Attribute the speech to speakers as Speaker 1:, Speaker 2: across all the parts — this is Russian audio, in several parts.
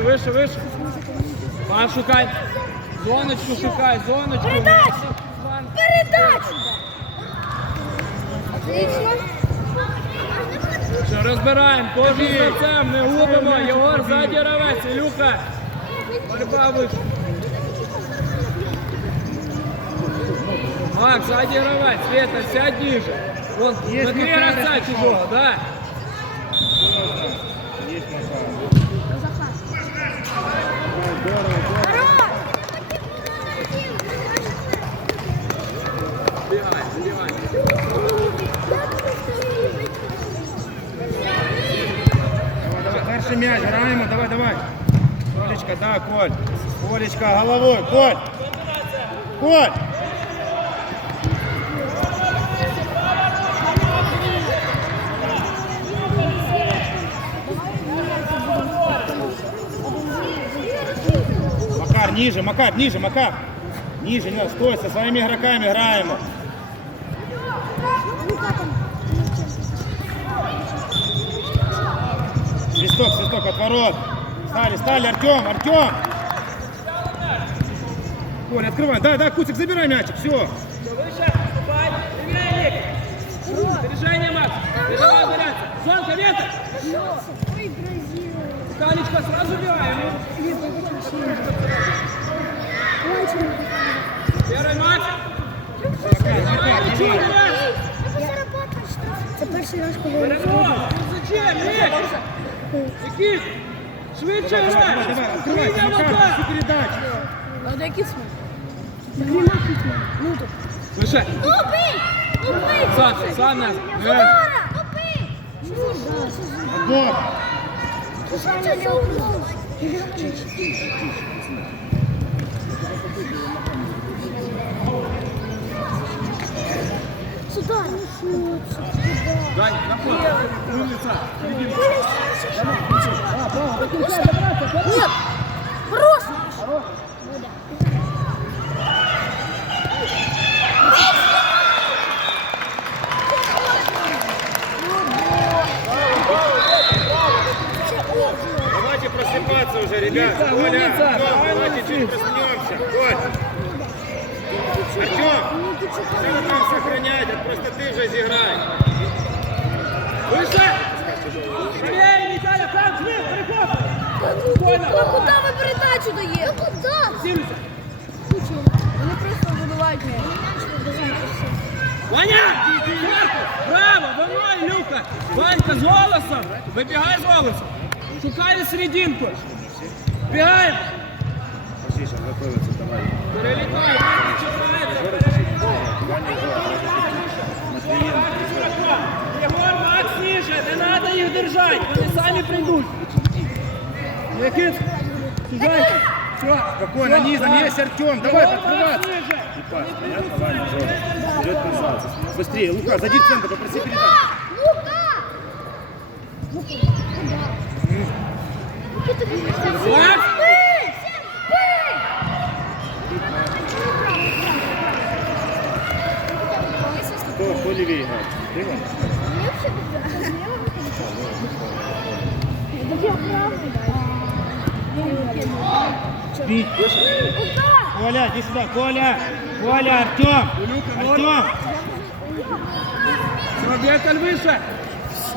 Speaker 1: Выше, выше, выше, выше. Паш, шукай. Зоночку шукай, зоночку.
Speaker 2: Передач! Передачу! Отлично.
Speaker 1: Що розбираємо, кожен гравцем, не губимо. Єгор, ззаді гравець, Ілюха. Борьба вийшла. Макс, ззаді гравець, Света, сядь ниже. Вон, Есть на три Макар, гравця если чужого, да. М'яч, граємо, давай, давай. Колечка, да, Коль. Колечка, головой, Коль. Коль. Макар, ниже, Макар, ниже, Макар. Ниже, стой, со своими игроками играем. Стали, стали, Артем, Артем. Коля, открывай. Да, да, Куцик, забирай мячик, все.
Speaker 3: Движение, Макс. Передавай удаляться. Зонка, ветер.
Speaker 2: Ой, грозил.
Speaker 3: Танечка, сразу убираем. Первый Макс.
Speaker 2: Це перший раз, коли
Speaker 3: зачем, Ник? Никит, швидше
Speaker 1: Давай,
Speaker 3: грай.
Speaker 1: давай, давай, открывай,
Speaker 3: Прийняв
Speaker 1: Макар,
Speaker 3: удар.
Speaker 1: всю передачу.
Speaker 2: Надо якийсь Нема кітма. Ну тут.
Speaker 3: Выше.
Speaker 2: Ну бий! Ну бий!
Speaker 3: Сам, сам нас.
Speaker 2: Зара! Ну бий! Що за
Speaker 1: Отбор.
Speaker 2: Що це за угол? Сюда.
Speaker 1: Дай, на ход. Улица.
Speaker 2: Нет! Хорош!
Speaker 1: Давайте просыпаться уже, ребят.
Speaker 3: Умница,
Speaker 1: Коля,
Speaker 3: умница,
Speaker 1: Артем,
Speaker 3: давай,
Speaker 1: давайте чуть проснемся. Коль. Артем, что там сохранять? Это просто ты же
Speaker 3: Выше. Левее, Виталя, там, жми, переход.
Speaker 2: Ну куди ви передачу даєте? Ну куди? Вони просто вибивають мене.
Speaker 3: Ваня! Браво! Давай, Люка! Ванька з голосом! Вибігай з голосом! Шукай серединку! Бігаємо!
Speaker 1: Готовиться, давай.
Speaker 3: Перелітай! Не треба їх держати! Вони самі прийдуть! Якит! Сюжай! Все!
Speaker 1: Спокойно, низом, есть Артем. Давай,
Speaker 3: Єгор, Макс,
Speaker 1: открываться.
Speaker 3: ниже!
Speaker 1: И пас, понятно, Ваня, Жора. Вперед прижаться. Быстрее, Лука, зайди в центр, попроси передать.
Speaker 3: Макс!
Speaker 1: Кто, кто левее играет? Ты, Ваня? Бить. Коля, иди сюда, Коля! Коля, Артем! Артем!
Speaker 3: Вектор выше!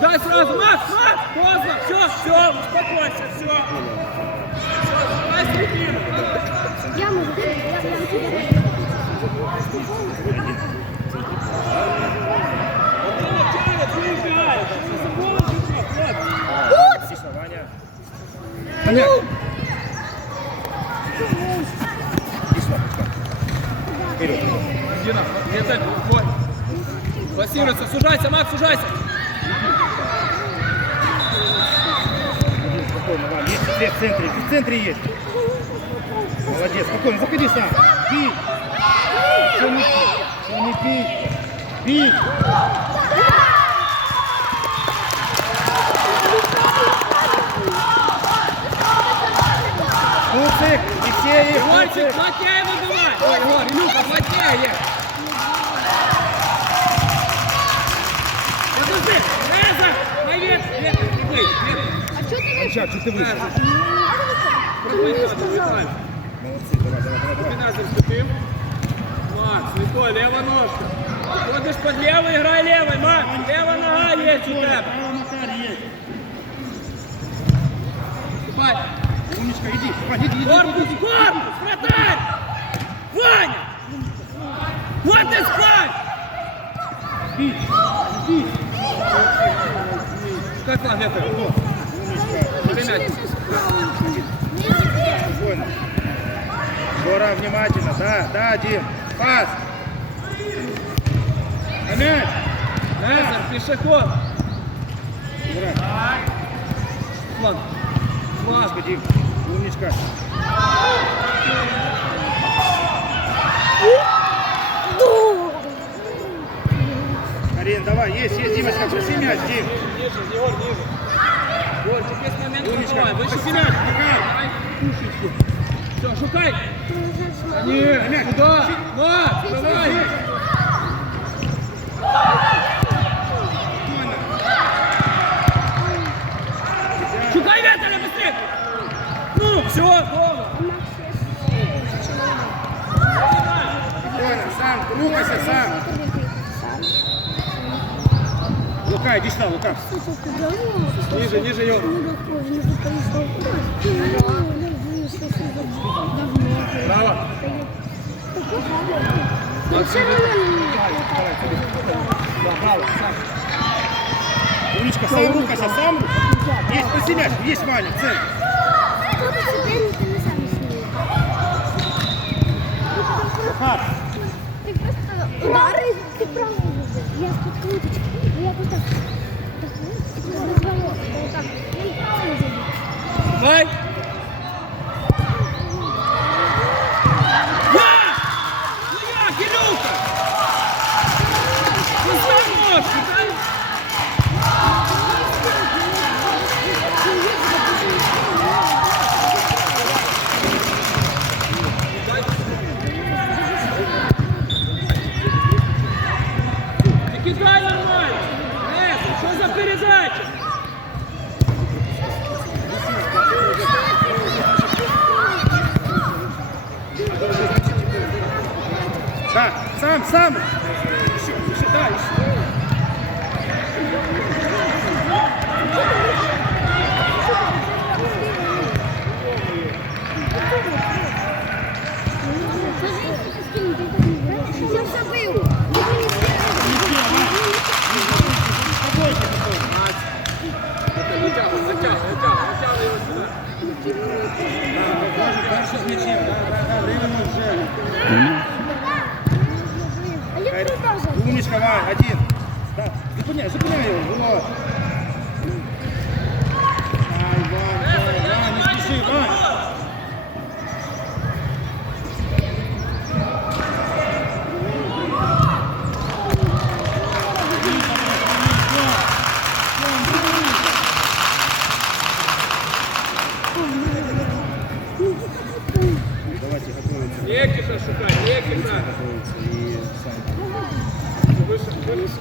Speaker 3: Дай сразу, Макс, Макс! Поздно! Все, все, успокойся, все! Давай середину!
Speaker 2: Я можу.
Speaker 3: Чего, чего, ты убегаешь? Ты забыл, вот.
Speaker 1: Тише, Ваня. Пускай. Вперед.
Speaker 3: Дина, это твой. Плассируется, сужайся, Макс, сужайся!
Speaker 1: Спокойно, Ваня. Есть все в центре, в центре есть. Молодец, спокойно, заходи сам. Бей. Что не пить? Что не пить? Бить. Матвей!
Speaker 3: Егорчик, Матвей выбивай! Ой, Егор, Илюха, Матвей!
Speaker 1: Подожди, Реза! Навет! Нет,
Speaker 3: прибыл, нет!
Speaker 1: А что ты вышел? Сейчас, ты вышел. Прибыл, давай, Молодцы, давай, давай, давай.
Speaker 3: Комбинатор вступим. Макс, Николь, лево ножка. Ходишь под левой, играй левой, Макс. Лева нога есть у тебя.
Speaker 1: Макар есть.
Speaker 3: Ступай.
Speaker 1: Умничка, іди, Вань, іди, іди,
Speaker 3: Корпус,
Speaker 1: іди.
Speaker 3: корпус, вратарь! Ваня! Вот ты спать!
Speaker 1: Бій, бій.
Speaker 3: Как вам это? Время.
Speaker 1: Спокойно. Жора, внимательно. Да, да, Дим. Пас. На мяч.
Speaker 3: Незер, пешеход.
Speaker 1: Играй.
Speaker 3: Вон. Вон.
Speaker 1: Умничка, Дим. Умничка. Арин, давай, есть, есть, Димочка, проси мяч, Дим.
Speaker 3: Ниже, Егор, ниже. Вот, теперь с момента
Speaker 1: Умничка. Проси мяч, Михаил.
Speaker 3: Все, шукай.
Speaker 1: На
Speaker 3: Нет,
Speaker 1: мяч.
Speaker 3: куда? Макс, давай. Шукай Виталя, быстрее. Ну, все, дома.
Speaker 1: Сам, рухайся сам. Лука, иди сюда, Лука.
Speaker 3: Ниже, ниже, Егор. Браво.
Speaker 1: Умничка, сам рухайся, сам. Есть, проси мяч, есть Ваня, цель.
Speaker 2: Просто удари, ти правильно. Я спокуточку. Я просто назвала. Так, і правильно забіг.
Speaker 3: Давай. Я! Ну я, Кирюха! Ну сам можешь, дай. Не кидай нормально! Эса, что за передача?
Speaker 1: да, сам, сам. Еще, еще, да, еще.
Speaker 2: Я забив.
Speaker 3: Это вытягивай, вытягивай, вытягивай, вытягивай его сюда.
Speaker 1: Дальше с мячем, да, да, да, время мы уже.
Speaker 2: А я продовжую.
Speaker 1: Умничка, Вань, один. Да, зупиняй, зупиняй его, вот. Ай, Вань, Вань, Вань, не спеши, Вань. Давайте готовиться.
Speaker 3: Екиша шукай, Екиша.
Speaker 1: Готовиться и сам.
Speaker 3: Выше, выше.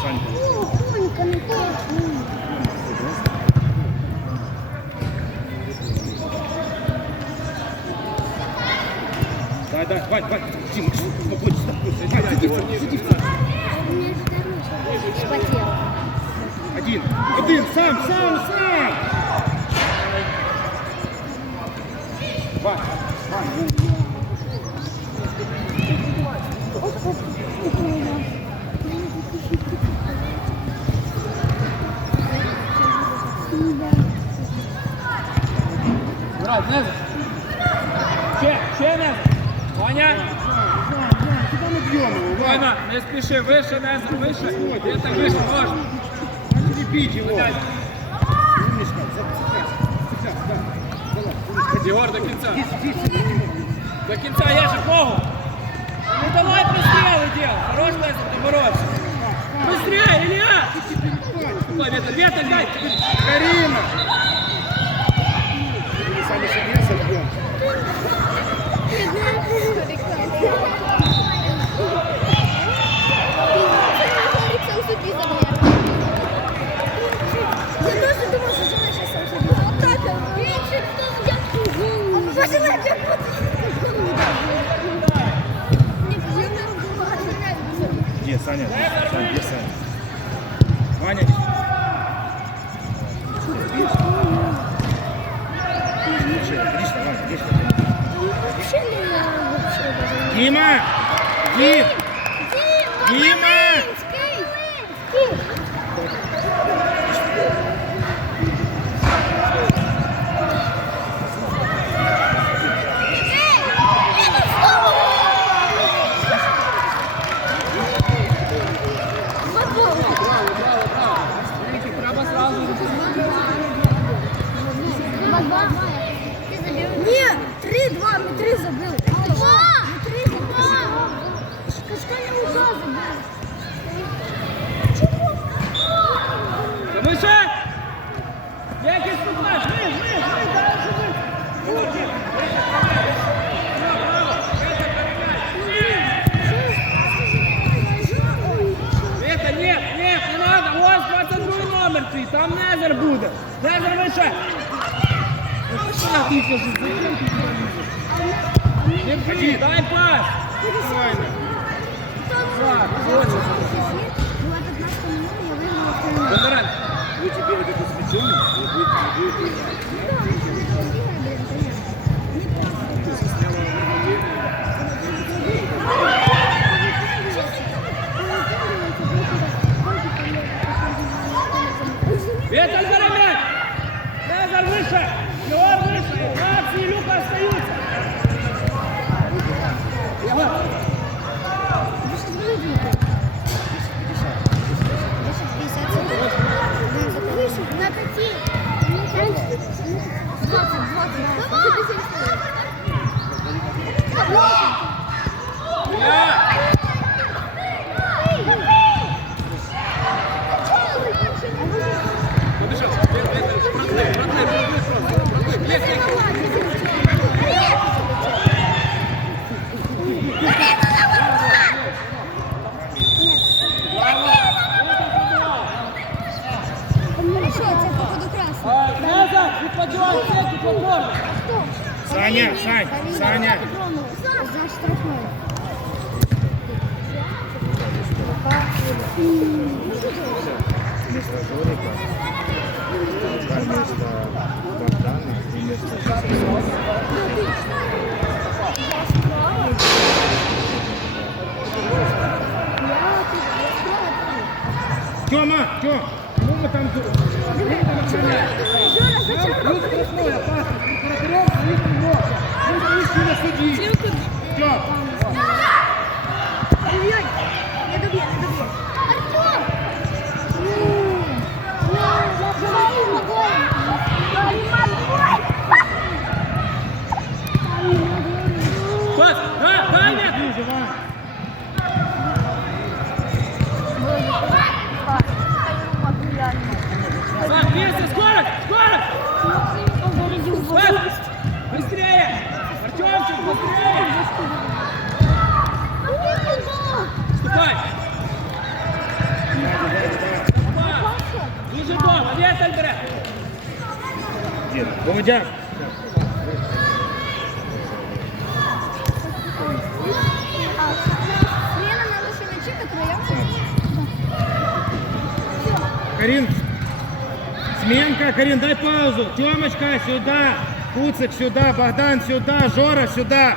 Speaker 2: О, Конька, не хочу.
Speaker 1: Да, да, Вань, Вань, Дима, спокойно, спокойно. Вань, сиди, сиди, сиди.
Speaker 2: У меня же вспотел.
Speaker 1: Один, один, сам, сам, сам. Вань,
Speaker 3: Брат, Незер. Ще, ще Незер. Ваня.
Speaker 1: Бьем его, Вань?
Speaker 3: Ваня, не спеши, выше, Незер. Где-то выше, можно.
Speaker 1: Надо не бить его. Умничка, умничка.
Speaker 3: Егор, до конца. До конца, я же могу. Ну давай пристрелы делай. Хорош, Незер, ты бороться. Быстрее, Илья. Ветер, Ветер, дай.
Speaker 1: Карина!
Speaker 3: Giyme.
Speaker 2: Giy. Giyme. 자, 그
Speaker 1: 럼부
Speaker 2: 모. Быстро, скорость, скорость! Быстро! Быстрее! Артемчик, быстрее! Ступай!
Speaker 3: Ниже дом, ответ, Альберт! Дин, помоги!
Speaker 1: Карин, Сменка, Карин, дай паузу. Темочка, сюда. Куцик сюда, Богдан сюда, Жора сюда.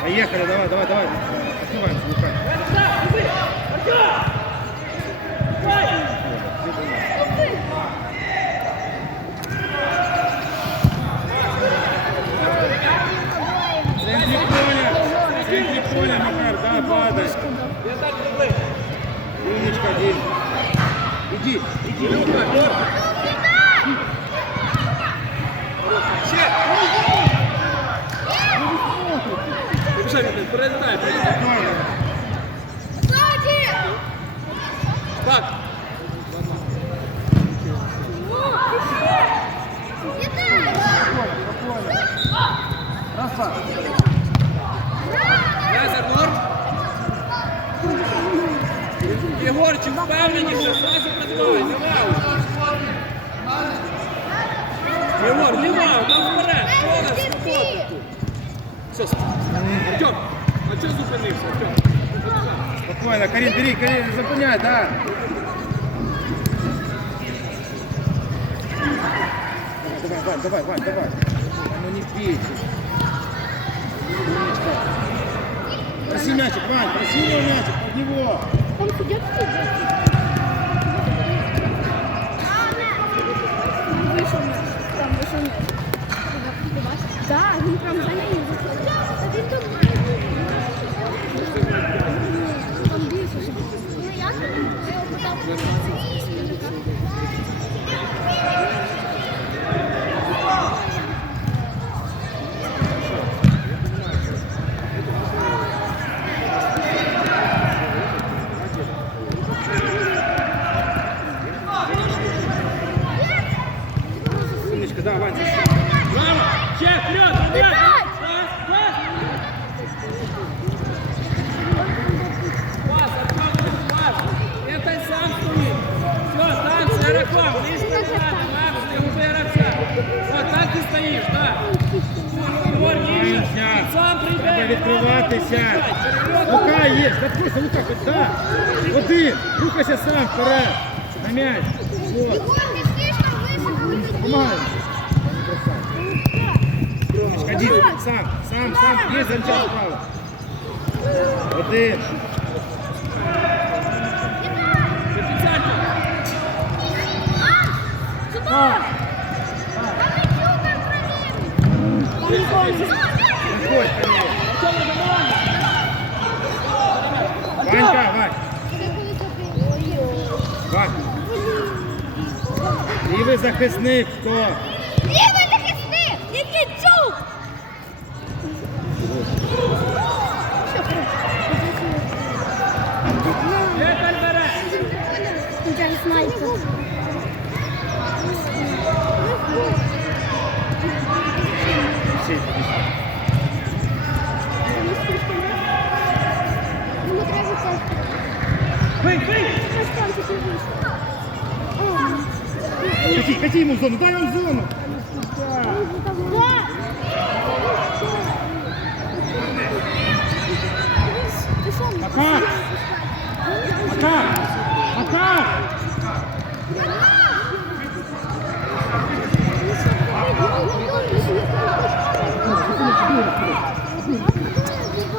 Speaker 1: Поехали, давай, давай, давай. Вань, давай, Вань, давай. Ну не пейте. Умничка. Проси мячик, Вань, проси у него мячик, под него.
Speaker 2: Там сидять сидять. Там вийшов м'яч. Там вийшов м'яч. Ти бачиш?
Speaker 3: Сам, сам,
Speaker 1: сам, є замчав справа. Один. Ванька, Вань, Вань. Лівий захисник, хто? Кати ему в зону, дай ему в зону. Макар! Макар! Макар!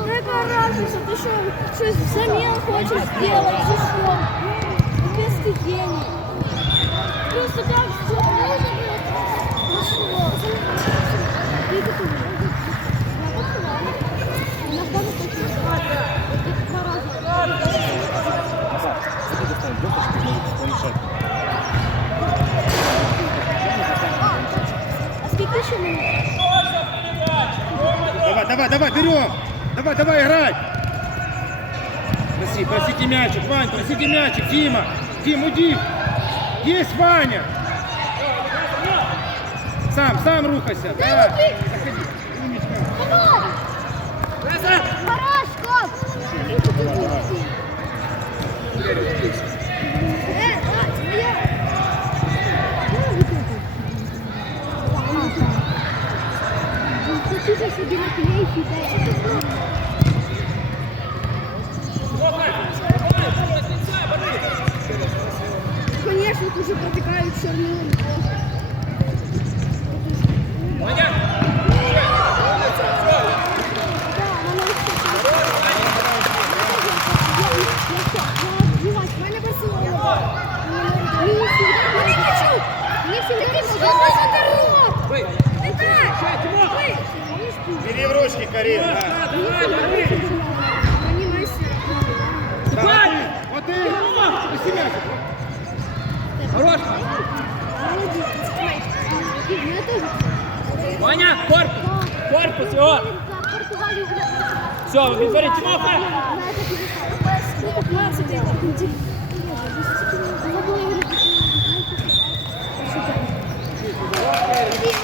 Speaker 2: Какая разница, ты что, что взамен хочешь сделать, ты что? Без стыдения. Просто так все. Прошло. Ты такой, Минут?
Speaker 1: Давай, давай, давай, берем! Давай, давай, играй! Проси, просите мячик, Вань, просите мячик, Дима! Дим, уйди! Есть Ваня! Сам, сам рухайся! Да. Заходи. Умничка.
Speaker 2: Хорош, коп! Хотите себе наклейки, да? Конечно, тут уже протекают чернила.
Speaker 3: Ваня!
Speaker 2: Да, она Ваня Барселона. Не всегда не хочу. Не всегда не
Speaker 3: Бий! Ще, Тимох!
Speaker 1: Карин. Да.
Speaker 2: Они мастер.
Speaker 3: Давай!
Speaker 1: Вот ты! Мячик.
Speaker 3: Хорош! Ваня, корпус! Корпус!
Speaker 2: Португалию.
Speaker 3: Все, відбери Тимоха!
Speaker 2: На это